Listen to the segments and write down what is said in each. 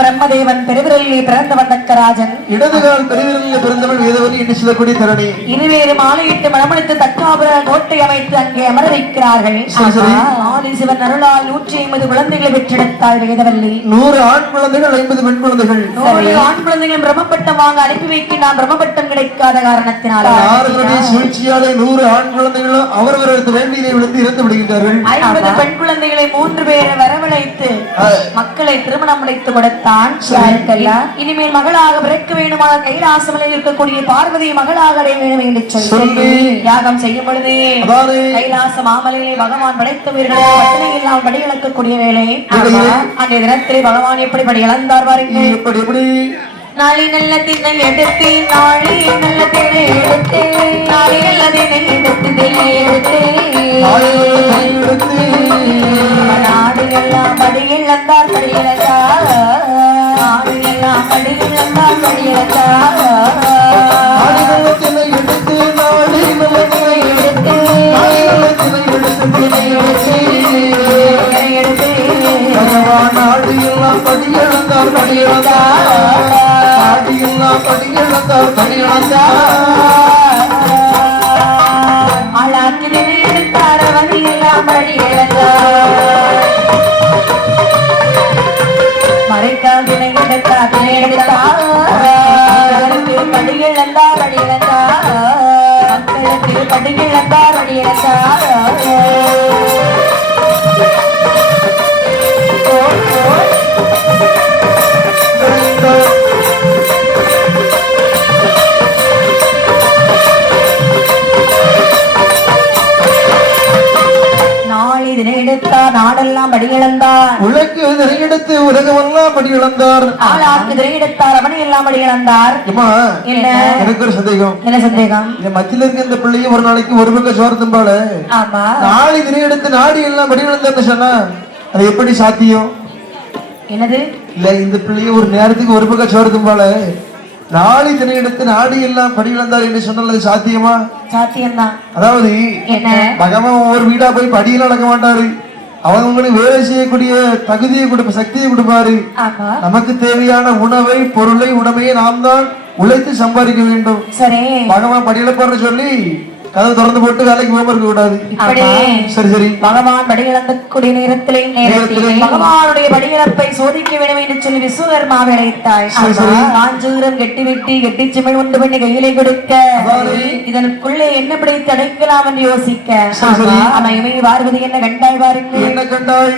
பிரம்மதேவன் பெருவிரலில் பிறந்தவன் தக்கராஜன், இடதுகால் பெருவிரலில் பிறந்தவன் வேதவதி என்று சொல்லக்கூடிய தரணி. இருவேறு மாலையிட்டு மனமளித்து தக்காபுர கோட்டை அமைத்து அங்கே அமர வைக்கிறார்கள். ஆதிசிவன் அருளால் 150 குழந்தைகளை பெற்றெடுத்தாள் வேதவல்லி. 100 ஆண் குழந்தைகள், 50 பெண் குழந்தைகள். 100 ஆண் குழந்தைகள் பிரம்மப்பட்டம் வாங்க அனுப்பி வைக்க பிரம்மப்பட்டம் கிடைக்காத காரணத்தினால் சூழ்ச்சியாலே 100 ஆண் குழந்தைகளும் அவரவர்களுக்கு வேண்டியதை விழுந்து இறந்து விடுகின்றார்கள். 50 பெண் குழந்தைகளை 3 பேரை வரவழைத்து மக்களை திருமணம் முடித்து கொடுத்தான். இனிமேல் மகளாக பிறக்க வேண்டுமான கைலாசமலையில் இருக்கக்கூடிய பார்வதி மகளாக அடைய வேண்டும் என்று சொல்லி யாகம் செய்யும் பொழுது கைலாச மாமலையிலே பகவான் படைத்த உயிர்களை பட்டினை இல்லாமல் படி இழக்கக்கூடிய வேலை. அன்றைய தினத்திலே பகவான் எப்படி படி இழந்தார் பாருங்கள். நாளை நல்ல திணை எடுத்து நாளை நல்ல திணை எடுத்து நாளை நல்ல திணை எடுத்து நாடு எல்லாம் படி இழந்தார் படி இழந்தார் நாடு எல்லாம் படி இழந்தார் படி இழந்தார் மறைக்கால் துணை எடுத்தார் துணை எடுத்தார் படியிழந்தார் அடியிழந்தார் மக்களுக்கு படியிழந்தார் அடியிழந்தார் நாளை தினை எடுத்தார் நாடெல்லாம் படி இழந்தார் உலகு தினை எடுத்து உலகமெல்லாம் படி இழந்தார் ஆளாக்கு தினை எடுத்தார் அவனை எல்லாம் படி இழந்தார். என்ன எனக்கு ஒரு சந்தேகம். என்ன சந்தேகம்? இந்த மத்தியில இருக்க இந்த பிள்ளையும் ஒரு நாளைக்கு ஒரு பக்கம் சோறு தும்பால நாளை தினை எடுத்து நாடு எல்லாம் படி இழந்தார்னு சொன்னா அது எப்படி சாத்தியம்? என்னது இல்ல இந்த பிள்ளையும் ஒரு நேரத்துக்கு ஒரு பக்கம் சோறு தும்பால நாளை தினை எடுத்து நாடு எல்லாம் படி இழந்தார் என்று சொன்னால் அது சாத்தியமா? சாத்தியம்தான். அதாவது பகவான் ஒவ்வொரு வீடா போய் படியில நடக்க மாட்டாரு. அவங்களுக்கு வேலை செய்யக்கூடிய தகுதியை கொடுப்ப சக்தியை கொடுப்பாரு. நமக்கு தேவையான உணவை பொருளை உடமையை நாம் தான் உழைத்து சம்பாதிக்க வேண்டும். சரி பகவான் படியில போற சொல்லி கதவு திறந்து போட்டு வேலைக்கு போக இருக்க கூடாது. சரி சரி பகவான் படி இழந்தக்கூடிய நேரத்திலே பகவானுடைய படியிழப்பை சோதிக்க வேண்டும் என்று சொல்லி விஸ்வகர்மாவை அழைத்தாள். காஞ்சூரம் கெட்டி வெட்டி கெட்டி சிமிழ் உண்டு பண்ணி கையிலே கொடுக்க இதனுக்குள்ளே என்ன பிடித்து அடைக்கலாம் என்று யோசிக்க அமைமை பார்வதி என்ன கண்டாய் பாருங்க. என்ன கண்டாய்?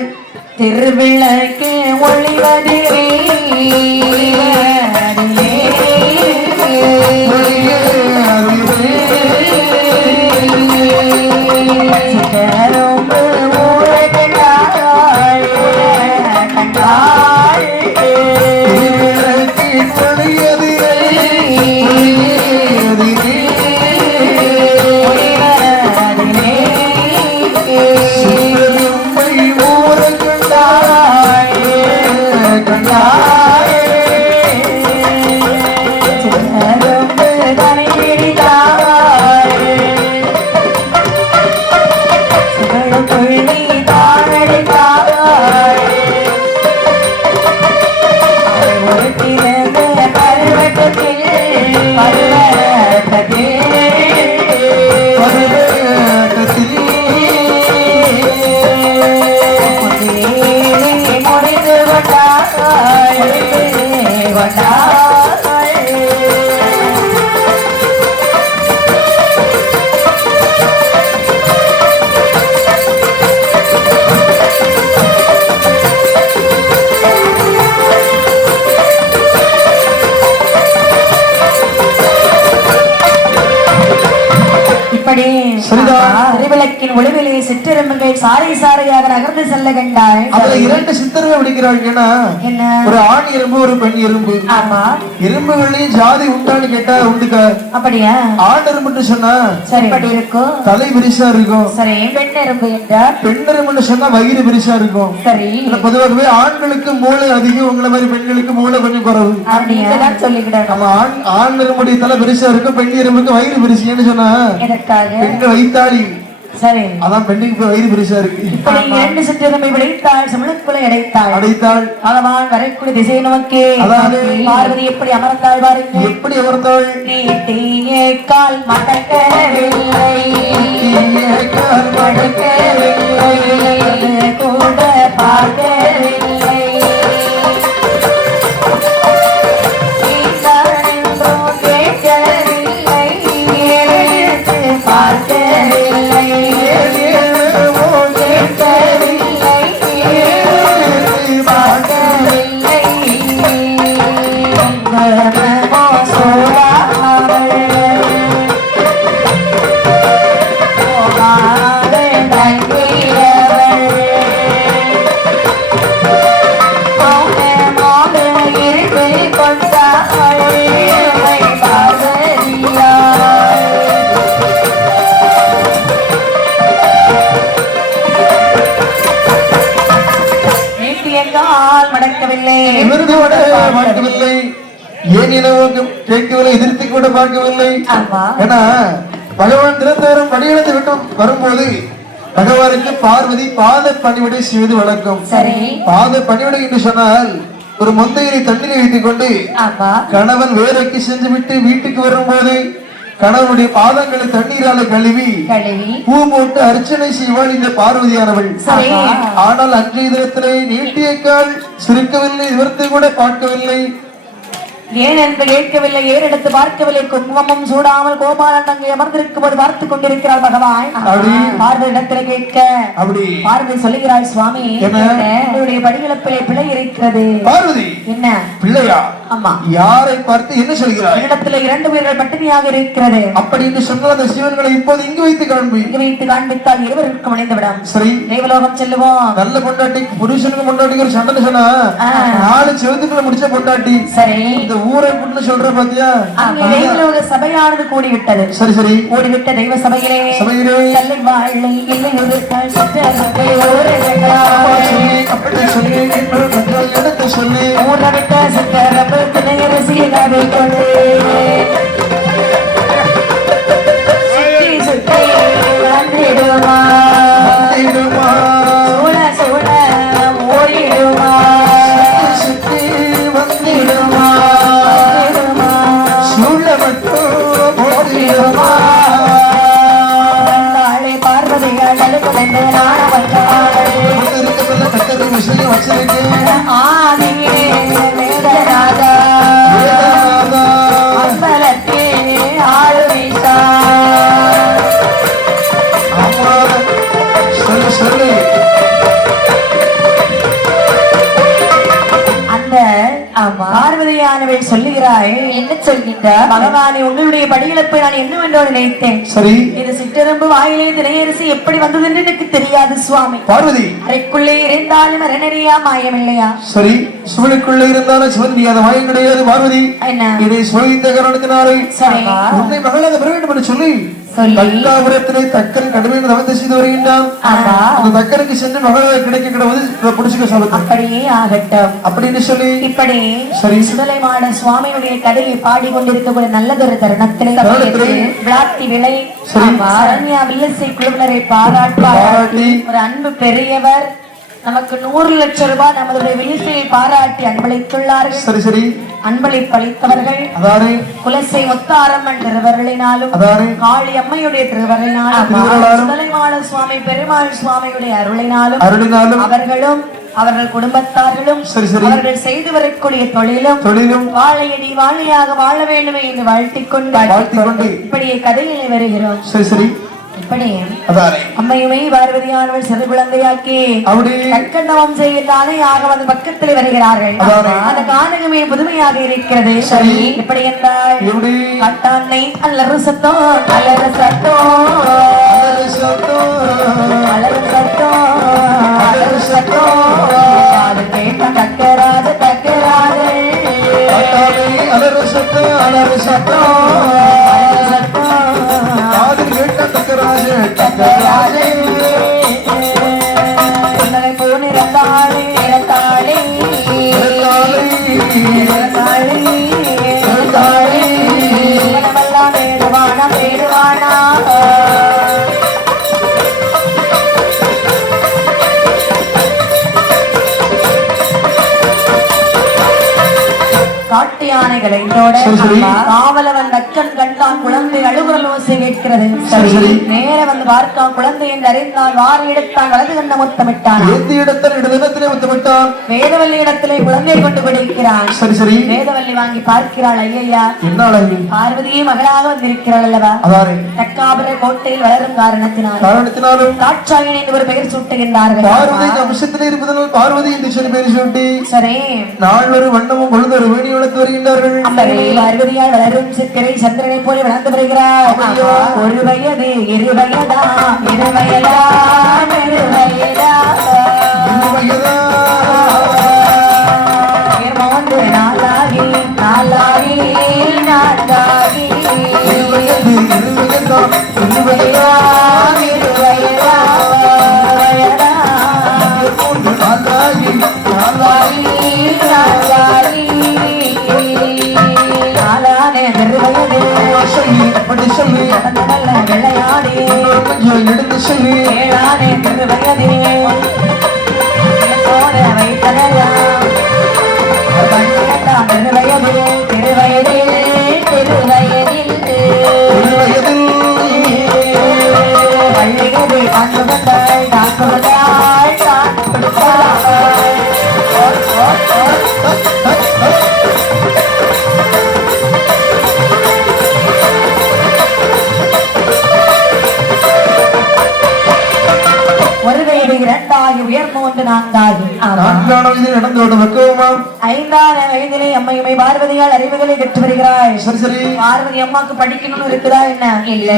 திருவிளக்கு ஒளிவது திருவிளக்கின் ஒளிவிலே சிற்றெரும்புகள் சாரை சாரையாக நகர்ந்து செல்ல கண்டாள். அதுல 2 சித்தர்கள் பிடிக்கிறாங்கன்னா ஒரு ஆண் எறும்பு ஒரு பெண் எறும்பு. ஆமா, எறும்புகளையும் ஜாதி உண்டான்னு கேட்டா உண்டுக்க. அப்படியா? ஆண் எறும்புன்னு சொன்னா சரி இருக்கும், தலை பெருசா இருக்கும். சரி. பெண் எறும்பு என்றா பெண் எறும்புன்னு சொன்னா வயிறு பெருசா இருக்கும். சரி. பொதுவாகவே ஆண்களுக்கு மூளை அதிகம், உங்களை மாதிரி பெண்களுக்கு மூளை கொஞ்சம் குறைவு. அப்படிதான் சொல்லிக்கிட்டாங்க. ஆமா, ஆண் எறும்புடைய தலை பெருசா இருக்கும், பெண் எறும்புக்கு வயிறு பெருசுன்னு சொன்னா பெண்கள் வைத்தாளி. சரி, அதான் பெண்ணுக்கு வயிறு பெருசா இருக்கு. இப்படி 2 சிற்றெரும்பை விளைத்தாள், சமணக்குலை அடைத்தாள். பகவான் வரக்கூடிய திசை நோக்கி பார்வதி எப்படி அமர்ந்தாள் பாருங்க. எப்படி அமர்ந்தாள்? நீட்டிய கால் மடக்கவில்லை, கூட பார்க்கவில்லை, கேட்கவில்லை, பார்க்கவில்லை, மடக்கவில்லை, ஏன் கேட்கவில்லை, எதிர்த்து கூட பார்க்கவில்லை. ஏன்னா பகவான் தினந்தோறும் படியிடத்தை விட்டு வரும்போது பகவானுக்கு பார்வதி பாத பணிவிடை செய்வது வழக்கம். பாத பணிவிடை என்று சொன்னால் ஒரு முந்தையரை தண்ணீரை வைத்துக் கொண்டு கணவன் வேலைக்கு சென்று விட்டு வீட்டுக்கு வரும்போது கணவனுடைய பாதங்களை தண்ணீரால கழுவி பூ போட்டு அர்ச்சனை செய்வாள் இந்த பார்வதியானவள். ஆனால் அன்றைய தினத்திலே நீட்டிய கால் சிரிக்கவில்லை, நிவர்த்தி கூட பார்க்கவில்லை. ஏன் என்று கேட்கவில்லை, ஏன் எடுத்து பார்க்கவில்லை. குங்குமமும் சூடாமல் கோபாலன் அங்கே அமர்ந்திருக்கும் போது பார்த்துக் கொண்டிருக்கிறார் பகவான். பார்வதி இடத்துல கேட்க பார்வதி சொல்லுகிறாள், சுவாமி என்னுடைய படிகளப்பிலே பிழை இருக்கிறது. பார்வதி என்ன பிள்ளையா? ஆமா. யாரை பார்த்து என்ன சொல்கிறார்? இடத்துல 2 பேர்கள் பட்டினியாக இருக்கிறது. அப்படி என்று சொன்னால் அந்த சிவன்களை இப்போது இங்கு வைத்து காண்பித்தால் இருவருக்கும் இணைந்து விடும். சரி, தேவலோகம் செல்லுவோம். நல்ல பொண்டாட்டி, புருஷனுக்கு பொண்டாட்டிக்கு ஒரு சண்டை சொன்னா 4 செவத்துக்குள்ள முடிச்ச பொண்டாட்டி. சரி, இந்த ஊரை புண்ணு சொல்ற பாத்தியா? அங்கே தெய்வலோக சபையானது கூடிவிட்டது. சரி சரி, கூடிவிட்ட தெய்வ சபையிலே தள்ளி வாழை இல்லை ஒரு அப்படி சொல்லி எடுத்து சொல்லி ஊரவிட்ட சக்கரப்பு திணையரசியலாவை கொண்டு சுற்றி சுற்றி வந்திடுமா, சூழ சூழ ஓடிடுமா, சுற்றி வந்திடுமா, சூழ மட்டும் ஓடிடுமா. பார்வதிகள் நடுக்குலைந்து நாட விஷயம் வச்சிருக்கேன். ஆதியே வேதராஜா அம்பலத்தே ஆளுவிசா. சொல்லு சொல்லு. பார்வதியானவள் சொல்லுகிறாள், என்ன சொல்கின்றார்? பகவானே, உங்களுடைய படியிழப்பை நான் என்னவென்றோ நினைத்தேன். சரி, இது சிற்றெரும்பு வாயிலே திணையரசி எப்படி வந்தது என்று எனக்கு தெரியாது சுவாமி. பார்வதி, அறைக்குள்ளே இருந்தாலும் அரணறியா மாயம் இல்லையா? சரி, சிவனுக்குள்ளே இருந்தாலும் சிவன் தெரியாத மாயம் கிடையாது. பார்வதி, இதை சோதித்த காரணத்தினாலே உன்னை மகளாக பெற வேண்டும் என்று சொல்லி தக்காபுரத்திலே தக்கன் கடுமையான தவத்தை செய்து வருகின்றான். அந்த தக்கனுக்கு சென்று மகளாக கிடைக்க கிடவது புடிச்சுக்க சொல்லுங்க. அப்படியே ஆகட்டும் அப்படின்னு சொல்லி இப்படி சரி சுடலைமாட சுவாமியுடைய கதையை பாடிக்கொண்டிருக்க நல்லதொரு தருணத்திலே விளாத்தி விளை சரண்யா வில்லசை குழுவினரை பாராட்டி ஒரு அன்பு பெரியவர் நமக்கு 100 லட்சம் ரூபாய் நம்மளுடைய வில்லிசையை பாராட்டி அன்பளித்துள்ளார்கள். சரி சரி, அன்பளிப்பளித்தவர்கள் குலசை முத்தாரம்மன் திருவருளினாலும் காளி அம்மையுடைய திருவருளினாலும் சுடலைமாட சுவாமி பெருமாள் சுவாமியுடைய அருளினாலும் அவர்களும் அவர்கள் குடும்பத்தார்களும் அவர்கள் செய்து வரக்கூடிய தொழிலும் வாழையடி வாழையாக வாழ வேண்டும் என்று வாழ்த்திக் கொண்டு இப்படியே கதையிலே வருகிறோம். சரி சரி, அம்மையுமே பார்வதியானவள் சிறு குழந்தையாக்கி கற்கண்டவம் செய்யத்தானே ஆக வந்து பக்கத்தில் வருகிறார்கள். அந்த கானகமே புதுமையாக இருக்கிறது. சரி, எப்படி என்றால் கட்டானை அல்லறு சத்தம் அல்லறு சத்தம் காதில் கேட்ட தக்கராஜே தக்கராஜே போனிருந்தாளே இறந்தாளே உணவெல்லாம் வேடுவானா வேடுவானா காட்டு யானைகளை காவலவன் தக்கன் கண்டான் குழந்தை அழுகுரல் ஓசை கேட்கிறது. நேர வந்து பார்க்கான் குழந்தை என்று அறிந்தால் வாரி எடுத்தான் வலது கண்ண முத்தமிட்டான். வேதவல்லி இடத்திலே குழந்தை கொண்டு பிடிக்கிறான். வேதவல்லி வாங்கி பார்க்கிறாள். ஐயா பார்வதியே மகளாக வந்திருக்கிறாள் அல்லவா? தக்காபுர கோட்டையில் வளரும் காரணத்தினாலும் தாட்சாயணி என்று ஒரு பெயர் சூட்டுகின்றார்கள். பார்வதி என்று பெயர் சூட்டி சரி நாள் ஒரு வண்ணமும் பொழுது ஒரு வேணி வருகின்றார்கள். பார்வதியால் வளரும் சித்திரை சந்திரனை போல வளர்ந்து வருகிறார். ஒரு வயது இரு வயதா இரு வயதா இரு வயதா மூன்று நாளாகி நாளாகி நாளாகி இரு வயது இரு வயதா இரு வயதா இரு வயதா வயதா மூன்று நாளாகி நாளாகி நாளாகி விளையாடி எடுத்து சொல்லி ஏழானே திருவயதே வைத்தலாம் திருவயதே திருவயதில் திருவயதில் திருவயதில் பள்ளிகதை காண்டு வந்தாள் காத்து வந்தாள் காத்து கொடுத்தாள். ஒரு வயது இரண்டாகி உயர்ந்து ஒன்று நான்காகி ஐந்தாவது வயதிலே அம்மையுமை பார்வதியால் அறிவுகளை கற்று வருகிறாய். பார்வதி அம்மாக்கு படிக்கணும்னு இருக்குதா என்ன? இல்லை.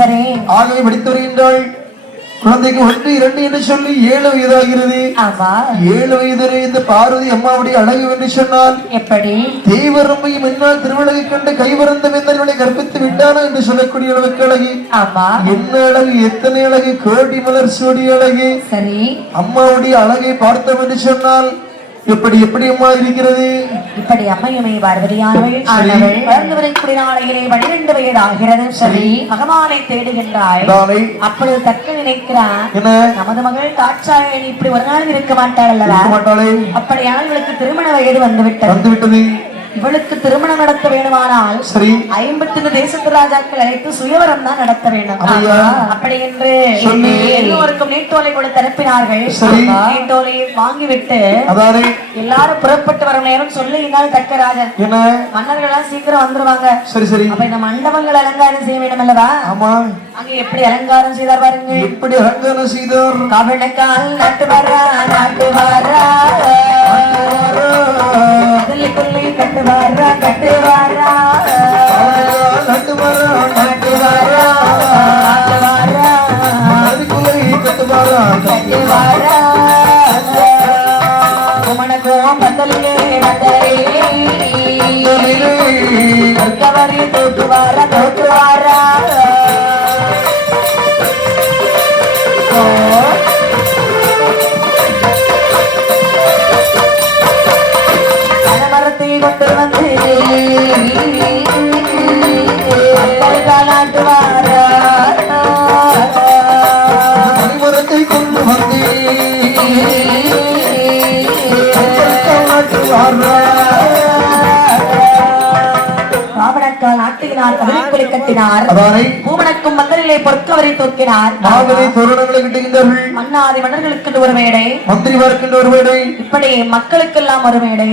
சரி ஆகவே படித்து வருகின்றாள். குழந்தைக்கு 1 2 என்று சொல்லி 7 வயதாகிறது. 7 வயதிலே இந்த பார்வதி அம்மாவுடைய அழகு என்று சொன்னால் எப்படி தேவரம்பை முன்னால் திருவிழகை கண்டு கைவரந்த வெந்தல்களை கற்பித்து விட்டானோ என்று சொல்லக்கூடிய அளவுக்கு அழகு. என்ன அழகு, எத்தனை அழகு, கோடி மலர் சூடி அழகு. சரி அம்மாவுடைய அழகை பார்த்தோம் என்று சொன்னால் எப்படி எப்படி அம்மா இருக்கிறது. இப்படி அம்மையுமை பார்வதியானவள் வளர்ந்து வரக்கூடிய நாளையிலே 12 வயது ஆகிறது. சரி பகவானை தேடுகின்றாய். அப்பொழுது தக்க நினைக்கிறான் நமது மகள் தாட்சாயணி இப்படி ஒரு நாள் இருக்க மாட்டாள் அல்லவா? அப்படியானால் இவளுக்கு திருமண வயது வந்துவிட்டது. இவளுக்கு திருமணம் நடத்த வேண்டுமானால் 55 தேசத்து ராஜாக்கள் அழைத்து சுயவரம் தான் நடத்த வேண்டும். அப்படி என்று எல்லோருக்கும் நீட்டோலை கூட தரப்பினார்கள். நீட்டோலை வாங்கிவிட்டு எல்லாரும் புறப்பட்டு வரும் நேரம் சொல்லினால் தக்கராஜன் மன்னர்கள் எல்லாம் சீக்கிரம் வந்துருவாங்க. அப்ப இந்த மண்டபங்கள் அலங்காரம் செய்ய வேண்டும் அல்லவா? அங்க எப்படி அலங்காரம் செய்தார் பாருங்க. எப்படி அலங்காரம் செய்தார்? கவனக்கால் நாட்டு வரா நாட்டு வரா கட்டு வரா கட்டு வரா நட்டு வரா நட்டு வரா கட்டு வரா கட்டு வரா உமனக்கும் பந்தலே கவரி தோட்டு வாரா மரத்தை கொண்டு வந்து நாட்டு வாரா மரத்தை கொண்டு வந்து பாவனக்கால் ஆட்டுகிறார், கவிழ்களை கட்டினார், பூமணக்கும் மன்னரிலே பொற்கவரை தூக்கினார், தோரணங்களை கட்டுகின்றார்கள், மன்னாதி மன்னர்களுக்கு ஒரு மேடை, மந்திரிமாருக்கு ஒரு மேடை, இப்படி மக்களுக்கெல்லாம் ஒரு மேடை.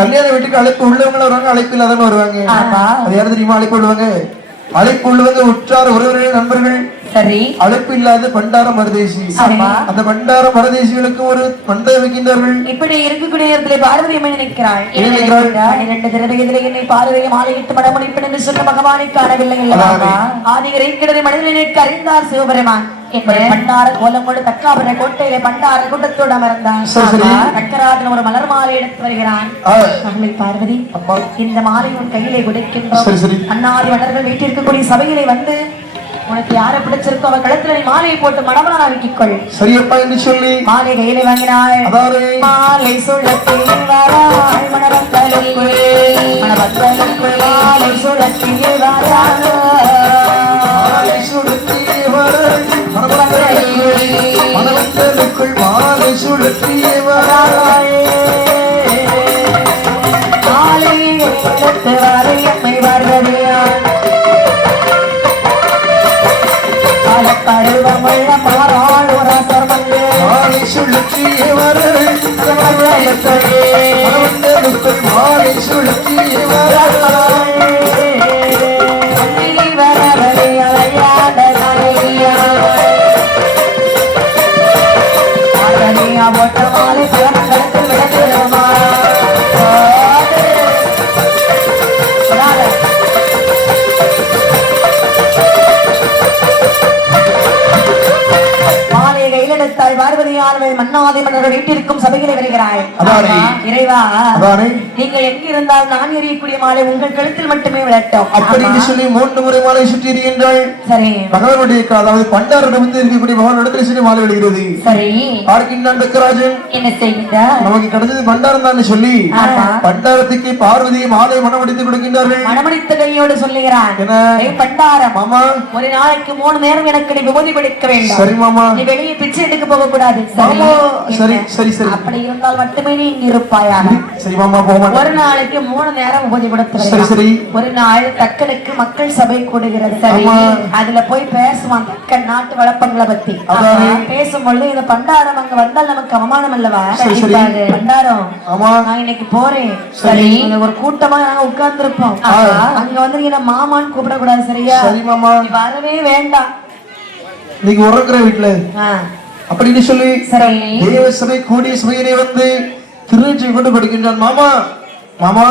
கல்யாண வீட்டுக்கு அழைப்பு உள்ளவங்க வருவாங்க, அழைப்பு இல்லாதவங்க வருவாங்க. அது யாரும் தெரியுமா? அழைப்பு உள்ளவங்க, அழைப்பு உள்ளவங்க உற்றார் உறவினர்கள் நண்பர்கள். சரி, அழைப்பு இல்லாத பண்டார மரதேசி. அந்த பண்டார மரதேசிகளுக்கு ஒரு பண்டை வைக்கின்றார்கள். இப்படி இருக்கக்கூடிய நேரத்திலே பார்வதி அம்மை நினைக்கிறாள், 12 திரவியத்திலே என்னை பார்வையை மாலையிட்டு மடமுடிப்பேன் என்று சொன்ன பகவானை காணவில்லை அல்லவா? ஆதிகரை கிடரை மனிதனை அறிந்தார் சிவபெருமான். பண்டார கோலமோடு தக்காபுர கோட்டையில பண்டார கூட்டத்தோடு அமர்ந்தான். சக்கராதன் ஒரு மலர் மாலை எடுத்து வருகிறான். மகளை பார்வதி, இந்த மாலை உன் கையிலே கொடுக்கின்றோம். அண்ணாதி மன்னர்கள் வீட்டிற்கக்கூடிய சபையிலே வந்து உனக்கு யாரை பிடிச்சிருக்கோ அவ கழுத்துல நீ மாலையை போட்டு மணவனா வைக்கிக்கொள். சரியப்பா என்று சொல்லி மாலை கையிலே வாங்கினாள். மாலை சுழத்தி வராள் மணவந்தலுக்குள், மணவந்தலுக்குள் மாலை சுழத்தி வராள், மாலை சுழத்தி வராள் மணவந்தலுக்குள், மாலை சுழத்தி வராள். மாலையை எடுத்து வரை அம்மை வருவதையான் பருவமுள்ள மாறாள் ஒரு சர்வங்கு, மாலை சுழத்தி வராள் மணவந்தலுக்குள், மாலை சுழத்தி வராள். வரவரை அலையாத தலையா போட்ட மாலை பழமங்களுக்கு விளக்குமா பார்வதியானவள் மன்னாதி மன்னர் வீட்டிற்கும் சபையிலே வருகிறாய். இறைவா, நீங்கள் எங்க இருந்தால் நான் எறியக்கூடிய மாலை உங்கள் கழுத்தில் மட்டுமே விளட்டும் அப்படின்னு சொல்லி 3 முறை மாலை சுற்றி எறிகின்றாள். சரி, பகவானுடைய அதாவது பண்டாரிடம் வந்து இருக்கக்கூடிய பகவான் இடத்துல சொல்லி மாலை விடுகிறது. சரி, பார்க்கின்றான் தக்கராஜன். என்ன செய்கின்றார்? நமக்கு கிடைச்சது பண்டாரம் தான் சொல்லி பண்டாரத்துக்கு பார்வதி மாலை மணமடித்து கொடுக்கின்றார்கள். மணமடித்த கையோடு சொல்லுகிறான், பண்டாரம் மாமா, ஒரு நாளைக்கு 3 நேரம் எனக்கு நீ விபூதி பிடிக்க வேண்டும். சரி மாமா, நீ வெளியே பிச்சை எடுக்க போக கூடாது. சரி சரி சரி, அப்படி இருந்தால் மட்டுமே நீ இங்க இருப்பாயா? சரி மாமா, போமா. ஒரு நாளைக்கு 3 நேரம் விபூதி கொடுத்து சரி சரி. ஒரு நாள் தக்கனுக்கு மக்கள் சபை கூடுகிறது. சரி, அதுல போய் பேசுவான் தக்கன் நாட்டு வழப்பங்களை பத்தி. பேசும்பொழுது இந்த பண்டாரம் அங்க வந்தால் நமக்கு அவமானம் அல்லவா? பண்டாரம், நான் இன்னைக்கு போறேன். சரி, ஒரு கூட்டமா நாங்க உட்கார்ந்து இருப்போம். அங்க வந்து நீங்க மாமான்னு கூப்பிடக்கூடாது. சரியா? சரி மாமா, வரவே வேண்டாம். நீங்க உறங்குற வீட்டுல அப்படின்னு சொல்லி தேவ சபை கூடிய சபையிலே வந்து திருச்சி கொண்டு படிக்கின்றான். மாமா மாமா,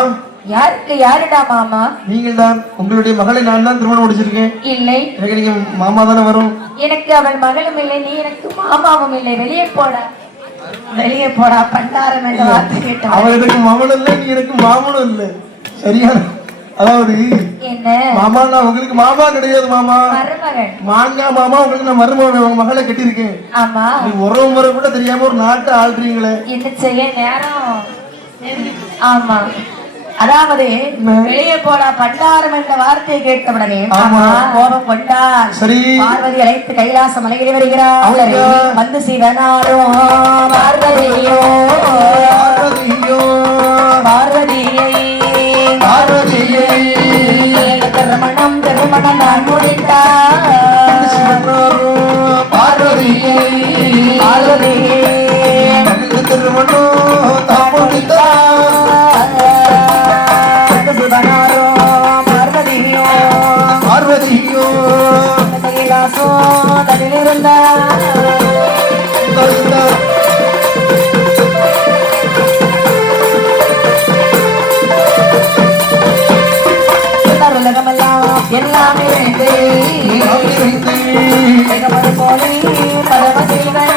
யாருக்கு? யாருடா மாமா? நீங்கள் தான். உங்களுடைய மகளை நான் தான் திருமணம் முடிச்சிருக்கேன். இல்லை, எனக்கு நீங்க மாமா தானே வரும். எனக்கு அவள் மகளும் இல்லை, நீ எனக்கு மாமாவும் இல்லை. வெளியே போடா, வெளியே போடா. பண்டாரம் என்ற வார்த்தை கேட்ட அவள் எனக்கு மகனும் இல்லை, நீ எனக்கு மாமனும் இல்லை. சரியா? அதாவது என்ன மாமா, நான் உங்களுக்கு மாமா கிடையாது மாமா, மருமகன். மாங்கா மாமா, உங்களுக்கு நான் மருமகன். உங்க மகளை கட்டியிருக்கேன். ஆமா, நீ உறவு முறை கூட தெரியாம ஒரு நாட்டை ஆள்றீங்களே, என்ன செய்ய நேரம்? ஆமா, அதாவது வெளியே போடா பண்டாரம் என்ற வார்த்தையை கேட்டவுடனே கோபம் கொண்டார். சரி, பார்வதி அழைத்து கைலாச மலையிலே வருகிறார். வந்து சிவனாரோ பார்வதியோ பார்வதியோ பார்வதியை பார்வதியை திருமணம் திருமணம் நான் முடித்தார். பார்வதியை பார்வதியை திருமணம் தான் முடித்தார். சிவனாரோ பார்வதியோ பார்வதியோ கைலாசோ தனிலிருந்தார். உலகமெல்லாம் எல்லாமே போலே பரமசிவன்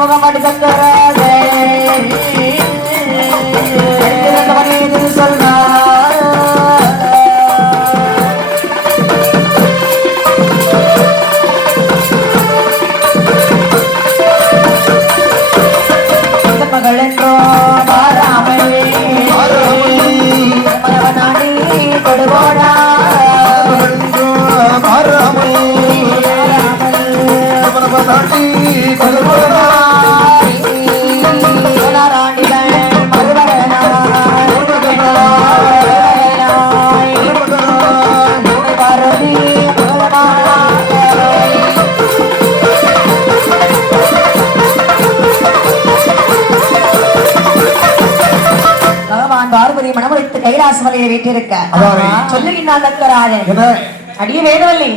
முகமாடி சக்கராக சொன்னார். மகள் என்றோ மாறாமல் மனவனாடி கொடுவோடா மாறாமல் மனவனாடி கொடுவோடா பார்வதி மணமுடித்து கைலாச மலையை வீட்டிருக்க சொல்லுகின்றான் தக்கராஜன். அடியே வேதவல்லி,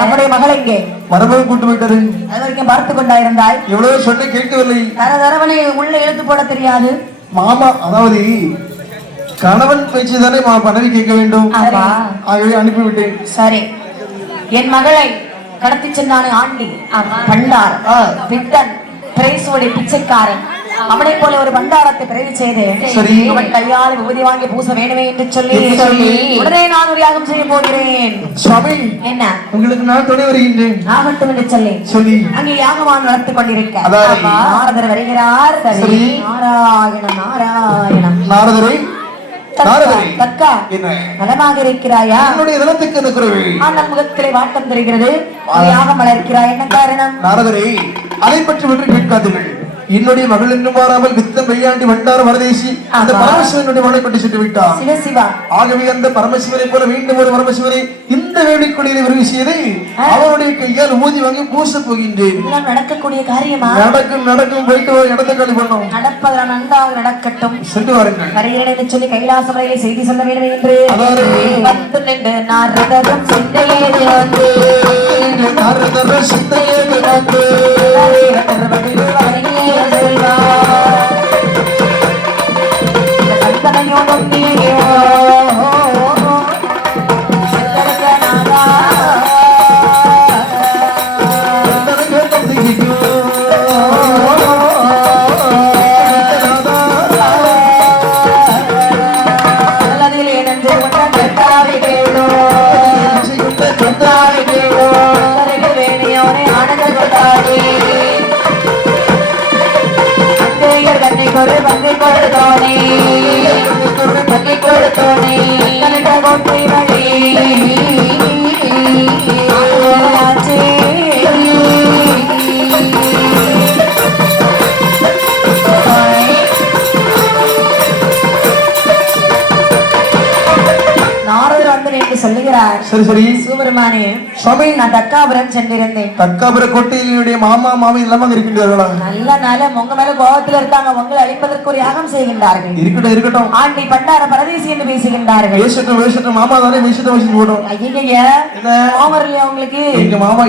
நம்முடைய மகள் எங்கே? மரபகம் கூட்டு போயிட்டது. அது வரைக்கும் பார்த்து கொண்டாயிருந்தாய். எவ்வளவு சொன்ன கேட்கவில்லை. தரவனை உள்ள எழுத்து போட தெரியாது. மாமா அதாவது கணவன் பேச்சு தானே மனைவி கேட்க வேண்டும். ஆகவே அனுப்பிவிட்டேன். சரி, என் மகளை கடத்தி சென்றானே ஆண்டி, பண்டார் பித்தன் பிரேசுவடி பிச்சைக்காரன், அவனை போல ஒரு பண்டாரத்தை பிறவி செய்து அவன் கையால் விபூதி வாங்கி பூச வேண்டுமே என்று சொல்லி உடனே நான் ஒரு யாகம் செய்ய போகிறேன். சுவாமி, என்ன உங்களுக்கு நான் துணை வருகின்றேன் ஆகட்டும் என்று சொல்லி அங்கே யாகவான் நடத்தி கொண்டிருக்க நாரதர் வருகிறார். சரி, நாராயணம் நாராயணம். நாரதரை தக்கா நலமாக இருக்கிறாயா? ஆனால் முகத்திலே வாட்டம் தெரிகிறது, யாகம் வளர்க்கிறாய், என்ன காரணம்? நாரதரை அதை பற்றி ஒன்று கேட்காதீர்கள். என்னுடைய மகள் இன்னும் மாறாமல் வித்தம் வெய்யாண்டி வண்டார வரதேசி அந்த பரமசிவனுடைய மகளை பற்றி சுட்டு விட்டார். சிவசிவா, ஆகவே அந்த பரமசிவனை போல மீண்டும் ஒரு பரமசிவனை இந்த வேடிக்கொடியை விரும்பி செய்து அவருடைய கையால் ஊதி வாங்கி பூச போகின்றேன். நடக்கக்கூடிய காரியமா? நடக்கும் போயிட்டு இடத்தை காலி பண்ணோம். நடப்பதா நன்றாக நடக்கட்டும், சென்று வாருங்கள். வருகிறேன் என்று சொல்லி கைலாச முறையிலே செய்தி சொல்ல வேண்டும் என்று வந்து நின்று நாரதரும் சிந்தையேறி வந்து நாரதரும் சிந்தையேறி வந்து சொல்லுகிறார். சரி சரி சிவபெருமானே, சுவாமி நான் தக்காபுரம் சென்றிருந்தேன். தக்காபுர கோட்டையினுடைய மாமா மாமி இல்லாம இருக்கின்றார்களா? நல்ல நாள உங்க மேல கோபத்தில் இருக்காங்க, உங்களை அழிப்பதற்கு ஒரு யாகம் செய்கின்றார்கள். இருக்கட்டும் ஆண்டி பண்டார பரதேசி என்று பேசுகின்றார்கள். வேஷட்டும் மாமா தானே வேஷத்தை வச்சு போடும். ஐயா கோபம் வரலையா உங்களுக்கு? எங்க மாமா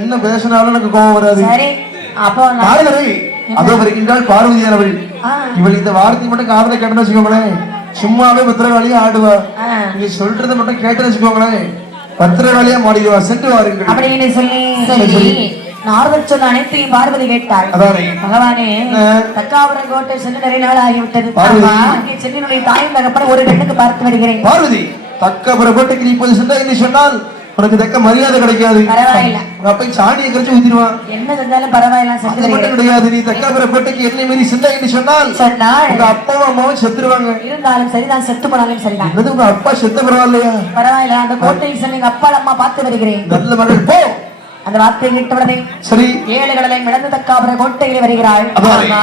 என்ன பேசினாலும் எனக்கு கோபம் வராது. சரி, அப்போ அதோ வருகின்றாள் பார்வதியானவள். இவள் இந்த வார்த்தை மட்டும் காதலை கேட்டா வச்சுக்கோங்களேன், சும்மாவே பத்திரகாளியா ஆடுவா. நீங்க சொல்றத மட்டும் கேட்டு வச்சுக்கோங்களேன், பத்திரகாளியா மாடிடுவா. சென்று வாருங்கள் அப்படின்னு சொல்லி நாரதர் சொன்ன அனைத்தையும் பார்வதி கேட்டாள். பகவானே, தக்காபுரம் கோட்டை சென்று நிறைய நாள் ஆகிவிட்டது. சென்னையினுடைய தாயும் தகப்பன ஒரு பெண்ணுக்கு பார்த்து வருகிறேன். பார்வதி, தக்காபுரம் கோட்டைக்கு நீ இப்போது சென்ற என்று சொன்னால் உனக்கு தக்க மரியாதை கிடைக்காது. பரவாயில்ல, உங்க அப்பா சாணியை கழிச்சு ஊத்திடுவான். என்ன செஞ்சாலும் பரவாயில்ல, மட்டும் கிடையாது. நீ தக்காபுர கோட்டைக்கு என்ன மீறி சென்றா என்று சொன்னால் உங்க அப்பாவும் அம்மாவும் செத்துருவாங்க. இருந்தாலும் சரிதான், செத்து போனாலும் சரிதான். உங்க அப்பா செத்த பரவாயில்லையா? பரவாயில்ல, அந்த கோட்டைக்கு சென்று எங்க அப்பா அம்மா பார்த்து வருகிறேன். நல்ல மகள் போ. அந்த வார்த்தையை கேட்டவுடனே சரி, 7 கடலை கடந்து தக்காபுர கோட்டையிலே வருகிறாள்.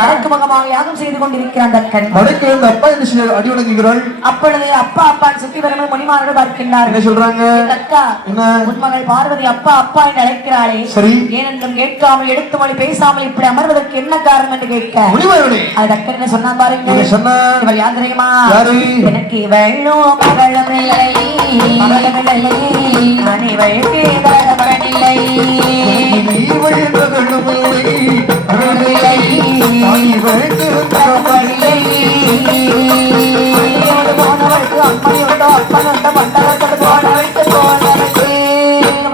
அதற்கு முகமாக யாகம் செய்து கொண்டிருக்கிறான் தக்கன். வடக்கு வந்து அப்பா என்று அடி வணங்குகிறாள். அப்பொழுது அப்பா அப்பான்னு சுற்றி வரும்போது மணிமார்கள் பார்க்கின்றார். என்ன சொல்றாங்க? தக்கா, உன் மகள் பார்வதி அப்பா அப்பா என்று அழைக்கிறாளே, சரி, ஏனென்றும் கேட்காமல் எடுத்து மொழி பேசாமல் இப்படி அமர்வதற்கு என்ன காரணம் என்று கேட்க அது தக்கன் என்ன சொன்னா பாருங்க. இவள் யார் தெரியுமா? எனக்கு வெள்ளோ மகளமில்லை மணிவழ்கேதரவனில்லை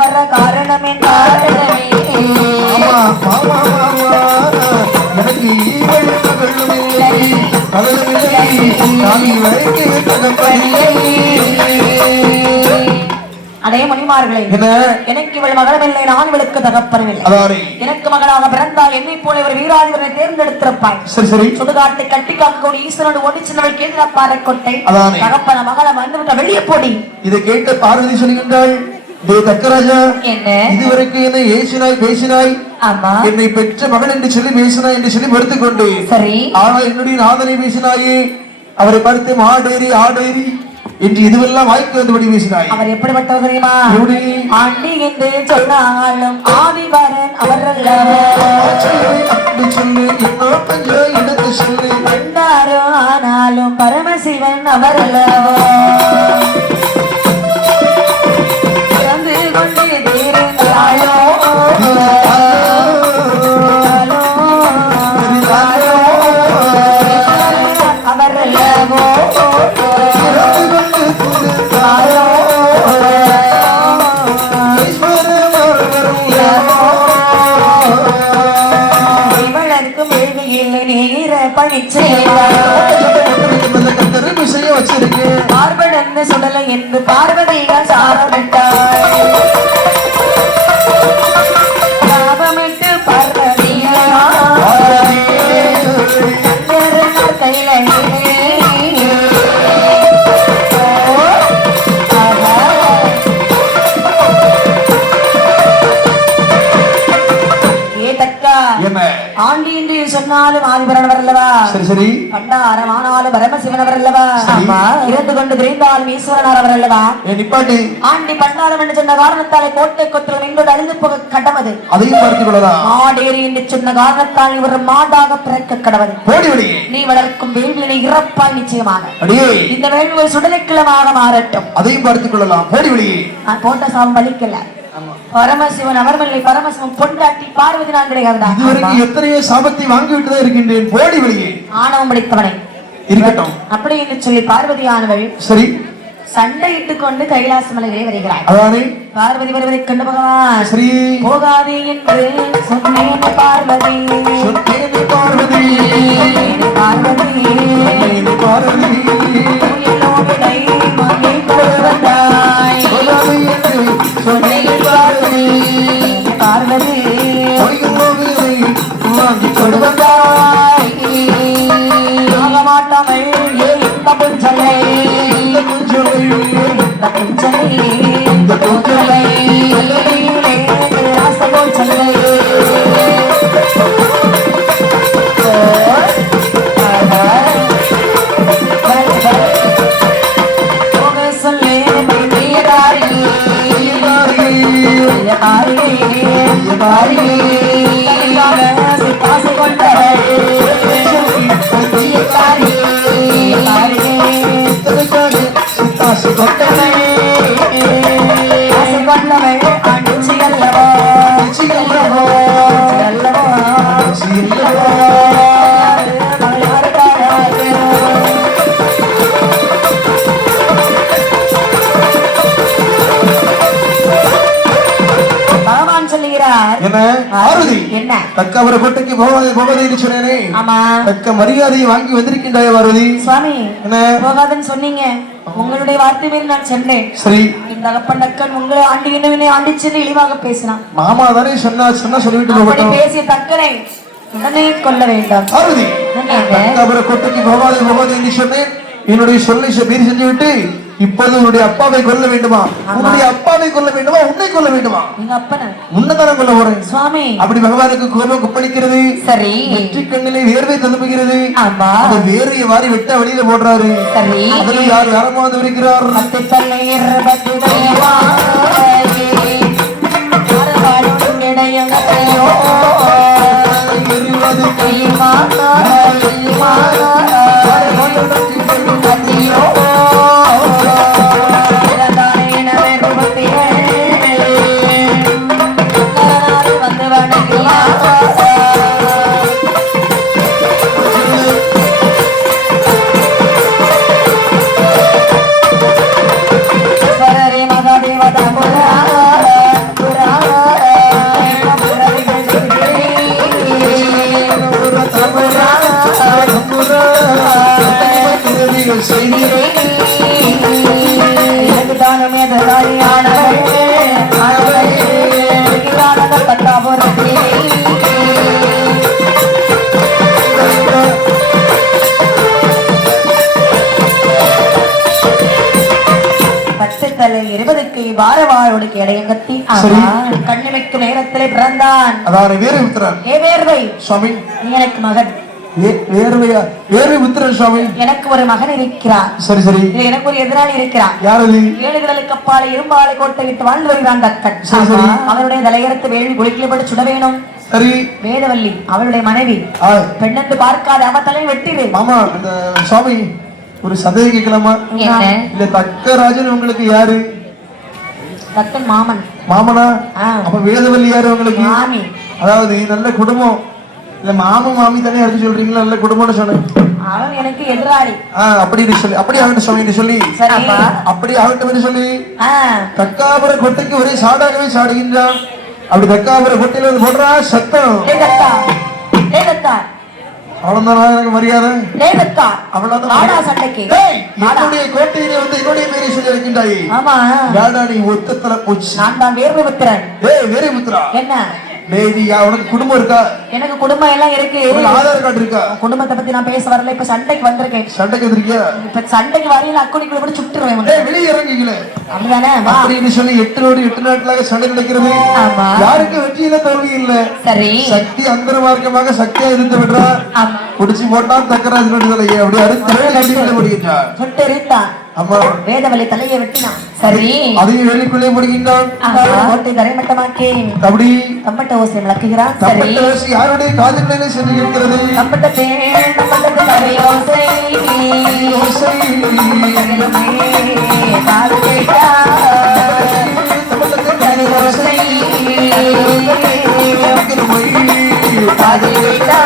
வர காரணம் அதே மணிமார்களே, எனக்கு இவள் மகளமில்லை, நான் இவளுக்கு தகப்பனவில்லை. எனக்கு மகளாக பிறந்தால் என்னை போல ஒரு வீராதிபரை தேர்ந்தெடுத்திருப்பாய். சுடுகாட்டை கட்டி காக்கக்கூடிய ஈஸ்வரன் ஒன்று சின்னவள் கேந்திர பாறைக்கொட்டை தகப்பன மகளை வந்துவிட்ட வெளியே போடி. இதை கேட்ட பார்வதி சொல்லுகின்றாள், தக்கராஜா, இதுவரைக்கும் என்ன ஏசினாய் பேசினாய், என்னை பெற்ற மகள் என்று சொல்லி பேசினாய் என்று சொல்லி மறுத்துக் கொண்டு, சரி, ஆனால் என்னுடைய நாதனை பேசினாயே, அவரை பார்த்து மாடேறி ஆடேறி என்று இதுவெல்லாம் வாய்க்கு வந்தபடி பேசினாய். அவர் எப்படிப்பட்டவர் தெரியுமா? ஆண்டி என்று சொன்னாலும் ஆதிவரன் அவர் அப்படி சொல்லு, எடுத்து சொல்லு, பண்டாரோ ஆனாலும் பரமசிவன் அவர் அல்லவோ. கொண்டே தீர்ந்தாயோ விஷயம் வச்சிருக்கு பார்வன் என்ன சொல்லல என்று பார்வதிகள் சாரமிட்டாய் லாபமிட்டு பார்வதியா கையில ஆண்டி என்று சொன்னாலும் ஆதிபரவர் அல்லவா சரி சரி பண்டாரம் ஆனாலும் பரமசிவனவர் அல்லவா இருந்து கொண்டு திரைந்தாலும் ஈஸ்வரனார் அல்லவா நிப்பாட்டி ஆண்டி பண்டாரம் என்று சொன்ன காரணத்தாலே கோட்டை கொத்திரம் எங்களோடு அழிந்து போக கடவது அதையும் பார்த்துக் கொள்ளலாம் மாடேறி என்று சொன்ன காரணத்தால் இவர் மாடாக பிறக்க கடவது நீ வளர்க்கும் வேள்வியை இறப்பாய் நிச்சயமாக இந்த வேள்வி சுடலைக்கிழமாக மாறட்டும் அதையும் பார்த்துக் கொள்ளலாம் போடி வெளியே நான் போட்ட சாபம் பலிக்கல பரமசிவன் அவர்மல்லை பரமசிவன் பொண்டாட்டி பார்வதி நான் கிடையாதுடா இதுவரைக்கும் எத்தனையோ சாபத்தை வாங்கி விட்டுதான் இருக்கின்றேன் போடி வெளியே ஆணவம் படித்தவனை இருக்கட்டும் அப்படி என்று சொல்லி பார்வதியானவள் சரி சண்டையிட்டுக் கொண்டு கைலாச மலையிலே வருகிறாள் அதானே பார்வதி வருவதை கண்டு பகவான் ஸ்ரீ போகாதே என்று சொன்னேன் பார்வதி பார்வதி பார்வதி பார்வதி பார்வதி வாங்கி கொடுவதாய் மாட்டமை இந்த புஞ்சலை இந்த புஞ்சலை இந்த புஞ்சலை ராசபோஞ்சலை தக்கவர கோட்டைக்கு போவதை சொன்னேனே தக்க மரியாதையை வாங்கி வந்திருக்கின்றாய பார்வதி சுவாமி போகாதுன்னு சொன்னீங்க உங்களுடைய வார்த்தை மீறி நான் சொன்னேன் சரி இந்த அகப்பண்டக்கன் உங்களை ஆண்டி என்னவினை ஆண்டிச்சுன்னு இழிவாக பேசினான் மாமா தானே சொன்னா சொல்லிவிட்டு அப்படி பேசிய தக்கனை உடனே கொல்ல வேண்டாம் பார்வதி தக்கவர கோட்டைக்கு போவதை என்று சொன்னேன் என்னுடைய சொல்லை மீறி செஞ்சு விட்டு இப்போது உன்னுடைய அப்பாவை கொல்ல வேண்டுமா உன்னுடைய அப்பாவை கொல்ல வேண்டுமா உன்னை கொல்ல வேண்டுமா எங்க அப்பனை உன்னதான கொல்ல போறேன் சுவாமி அப்படி பகவானுக்கு கோபம் குப்பளிக்கிறது சரி வெற்றி கண்ணிலே வேர்வை ததும்புகிறது ஆமா அந்த வேர்வையை வாரி வெட்ட வெளியில போடுறாரு சரி அதுல யார் யாரமாவது இருக்கிறார் கண்ணிமைக்கும் நேரத்திலே பிறந்தான் எனக்கு மகன் எனக்கு ஒரு மகன் இருக்கிறார் சரி சரி எனக்கு ஒரு எதிராளி இருக்கிறார் ஏழு கடலுக்கு அப்பாலை இரும்பாலை கோட்டை விட்டு வாழ்ந்து வருகிறான் தக்கன் அவருடைய தலையரத்து வேள்வி குளிக்கபடி சுட வேணும் சரி வேதவல்லி அவளுடைய மனைவி பெண்ணென்று பார்க்காத அவ தலை வெட்டிடு மாமா அந்த சுவாமி ஒரு சந்தேகம் கேட்கலாமா இல்ல தக்கராஜன் உங்களுக்கு யாரு தக்கன் மாமன் மாமனா அப்ப வேதவல்லி யாரு உங்களுக்கு மாமி அதாவது நல்ல குடும்பம் இல்ல மாமன் மாமி தானே எடுத்து சொல்றீங்களா நல்ல குடும்பம்னு சொன்னேன் அவன் எனக்கு எதிராளி அப்படி சொல்லி அப்படி அவன் சொல்லி சொல்லி அப்படி அவன் சொல்லி தக்காபுர கொட்டைக்கு ஒரே சாடாகவே சாடுகின்றான் அப்படி தக்காபுர கொட்டையில போடுறா சத்தம் அவ்வளவுதான் எனக்கு மரியாதை. ரேவக்கா அவ்வளவுதான். வாடா சண்டைக்கு. என்னுடைய கோட்டையிலே வந்து என்னுடைய பேரை சொல்லி இருக்கின்றாய். ஆமா. யாடா நீ ஒத்தத்தல போச்சு. நான் தான் வீரபுத்திரன். ஏய் வீரபுத்திரா. என்ன? டேய்யா உனக்கு குடும்பம் இருக்கா? எனக்கு குடும்பம் எல்லாம் இருக்கு. ஆதார் கார்டு இருக்கா? குடும்பத்தை பத்தி நான் பேச வரல. இப்ப சண்டைக்கு வந்திருக்கேன். சண்டைக்கு வந்திருக்கியா? இப்ப சண்டைக்கு வரையில அக்கோனிக்குள்ள கூட சுட்டுருவேன். டேய் வெளிய இறங்கிக்கல. அப்படிதானே? அப்படின்னு சொல்லி 8 நாட்களாக சண்டை நடக்கிறது. ஆமா. யாருக்கு வெற்றி இல்ல தோல்வி இல்ல. சரி. சக்தி அந்தரமார்க்கமாக சக்தியா இருந்து விடுறா. ஆமா. புடிச்சு போட்டா தக்கராஜ் நடுதலையே அப்படி அறுத்து வெளியில முடிக்கிட்டா. சுட்டு எரித்தான். ஆமா. வேதவலி தலையை வெட்டினான். சரி. அதையும் வெளிக்குள்ளே முடிக்கின்றான். கோட்டை தரைமட்டமாக்கி அப்படி தம்பட்ட ஓசை விளக்குகிறான். சரி. ஓசை யாருடைய காதுகளிலே சென்று இருக்கிறது? தம்பட்டத்தே தம்பட்டத்து தரை ஓசை ஓசை காது கேட்டா தம்பட்டத்து தரை ஓசை காது கேட்டா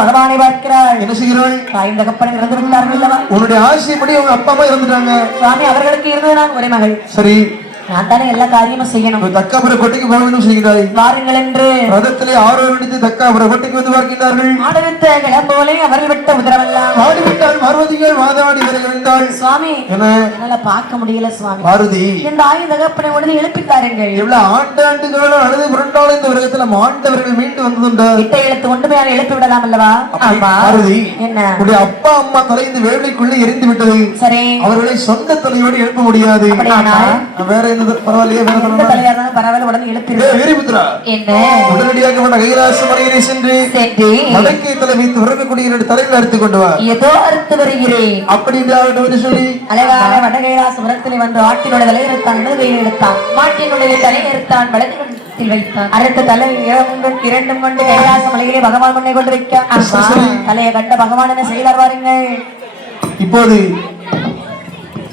பகவானை பார்க்கிறாள். என்ன செய்கிறாள்? தாயும் தகப்பனும் இறந்து விட்டார்கள் அல்லவா? உன்னுடைய ஆசைப்படி உங்க அப்பா அம்மா இறந்துட்டாங்க. சுவாமி அவர்களுக்கு இருந்தது ஒரே மகள். சரி. நான் தானே எல்லா காரியமும் செய்யணும். தக்காபுர கோட்டைக்கு போக வேண்டும் செய்கிறாய். வாருங்கள் என்று ரதத்திலே ஆரோகணித்து தக்காபுர கோட்டைக்கு வந்து பார்க்கிறார்கள். ஆடவித்த கிளம்போலே அவர்கள் விட்ட உதரவெல்லாம் ஆடிவிட்டால் பார்வதிகள் வாதாடி வருகின்றாள். சுவாமி என்னால பார்க்க முடியல சுவாமி. பார்வதி இந்த ஆயுத தகப்பனை உடனே எழுப்பித்தாருங்கள். எவ்வளவு ஆண்டாண்டுகளோட அழுது புரண்டாலும் இந்த உலகத்துல ஆண்டவர்கள் மீண்டு வந்ததுண்டா? இட்ட எழுத்து ஒன்று மேல எழுப்பி விடலாம் அல்லவா? பார்வதி என்ன உடைய அப்பா அம்மா தலை இந்த வேலைக்குள்ள எரிந்து விட்டது. சரி. அவர்களை சொந்த தலையோடு எழுப்ப முடியாது. வேற பரவாயில்லையே பரவாயில்ல உடனே எழுப்பிடுறா. என்ன உடனடியாக கைலாச மலையிலே சென்று மடக்கை தலை வைத்து உறங்கக்கூடிய தலையில் அறுத்து கொண்டு வா. ஏதோ அறுத்து வருகிறேன் அப்படின்னு சொல்லி அழகான வட கைலாச உரத்திலே வந்து ஆட்டினுடைய தலையெடுத்தான், இடதுகையில் எடுத்தான். மாட்டினுடைய தலையெடுத்தான், வலது வைத்தான். அடுத்த தலை இரண்டும் கொண்டு கைலாச மலையிலே பகவான் முன்னே கொண்டு வைக்க தலையை கண்ட பகவான் என்ன செய்தார் பாருங்கள். இப்போது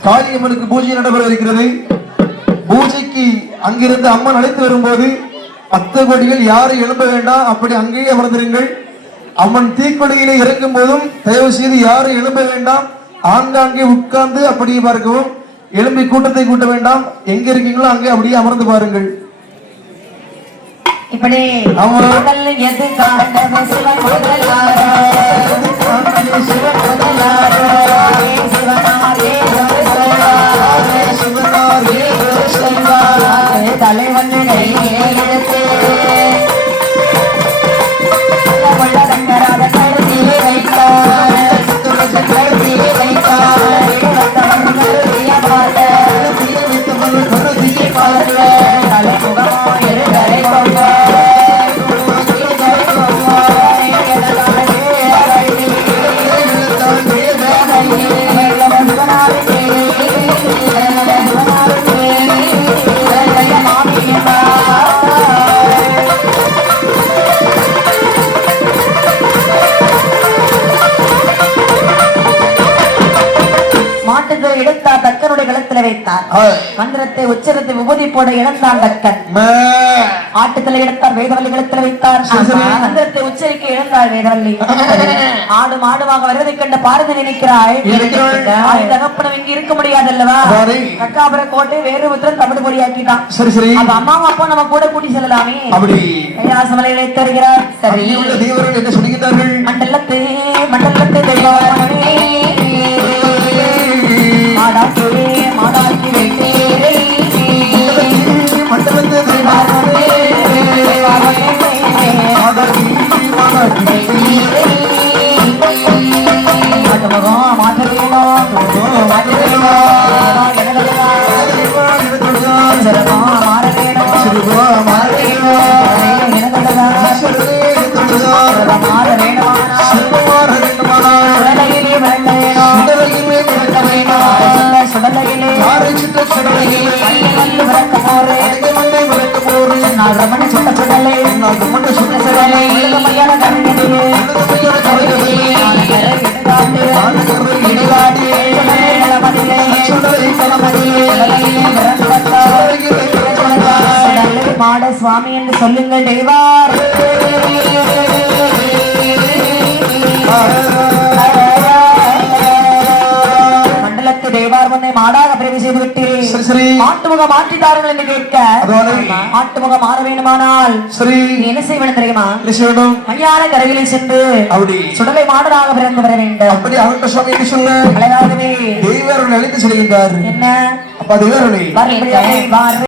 காளியம்மனுக்கு பூஜை நடைபெற இருக்கிறது. பூஜைக்கு அங்கிருந்து அம்மன் அழைத்து வரும்போது 10 கோடிகள் யாரும் எழும்ப வேண்டாம், அப்படி அங்கேயே அமர்ந்திருங்கள். அம்மன் தீக்கொடியிலே இறக்கும் போதும் தயவு செய்து யாரும் எழும்ப வேண்டாம், ஆங்காங்கே உட்கார்ந்து அப்படியே பார்க்கவும். எழும்பி கூட்டத்தை கூட்ட வேண்டாம், எங்க இருக்கீங்களோ அங்கே அப்படியே அமர்ந்து பாருங்கள். இப்படி தலைவன் எடுத்தார், தக்கனுடைய களத்தில் வைத்தார். மந்திரத்தை உச்சரத்தை விபூதி போட இழந்தான் தக்கன். ஆட்டுத்தலை எடுத்தார், வேதவல்லி களத்தில் வைத்தார். மந்திரத்தை உச்சரிக்க இழந்தார் வேதவல்லி. ஆடு மாடுவாங்க வருவதை கண்ட பார்வதி நினைக்கிறாள், தகப்பனம் இங்க இருக்க முடியாது அல்லவா? தக்காபுர கோட்டை வேறு உத்தரம் தமிழ் மொழியாக்கிட்டான். சரி சரி. அப்ப அம்மாவும் அப்பா நம்ம கூட கூட்டி செல்லலாமே. அப்படி கைலாசமலை இழைத்து வருகிறார். சரி. என்ன சொல்லுகிறார்கள்? மண்டலத்து மண்டலத்து தெய்வமே மாடாக்கே மாடாக்கி வெட்டேரே மண்டலத்து தெய்வமே மாடாக்கி மாடாக்கி வெட்டேரே மாடமகா மாடவேலா மாடவேலா சரமா மாரவேலா சரமா மாரவேலா எனதடா சரதே சரதா மாரவேலா சரமாரவேலா உலகிலே வளையேனா உலகிலே வளையேனா சுடலையிலே யாரை சுட்ட சுடலையிலே கண்ணு வரக்க போறே கண்ணு வரக்க போறே நான் ரமண சுட்ட சுடலை நான் ரமண சுட்ட சுடலை உலகமையான கண்ணிலே உலகமையான கண்ணிலே நான் கரை இடுகாடு சுடலை கலமதிலே சுடலை கலமதிலே உலகிலே வரக்க உலகிலே சுவாமி என்று சொல்லுங்கள் தெய்வார். மண்டலத்து தேவார் முன்னை மாடாக பிரிவு செய்து விட்டீர்கள். சரி சரி. ஆட்டுமுகம் மாற்றித்தார்கள் என்று கேட்க ஆட்டுமுகம் மாற வேண்டுமானால் சரி நீ என்ன செய்ய வேண்டும் தெரியுமா? என்ன செய்ய வேண்டும்? மையான கரையிலே சென்று அப்படி சுடலை மாடராக பிறந்து வர வேண்டும். அப்படி அவர்கிட்ட சுவாமி என்ன சொல்ல அழகாகவே தெய்வர்கள் அழைத்து சொல்கின்றார். என்ன அப்ப தெய்வர்களே வாருங்கள்.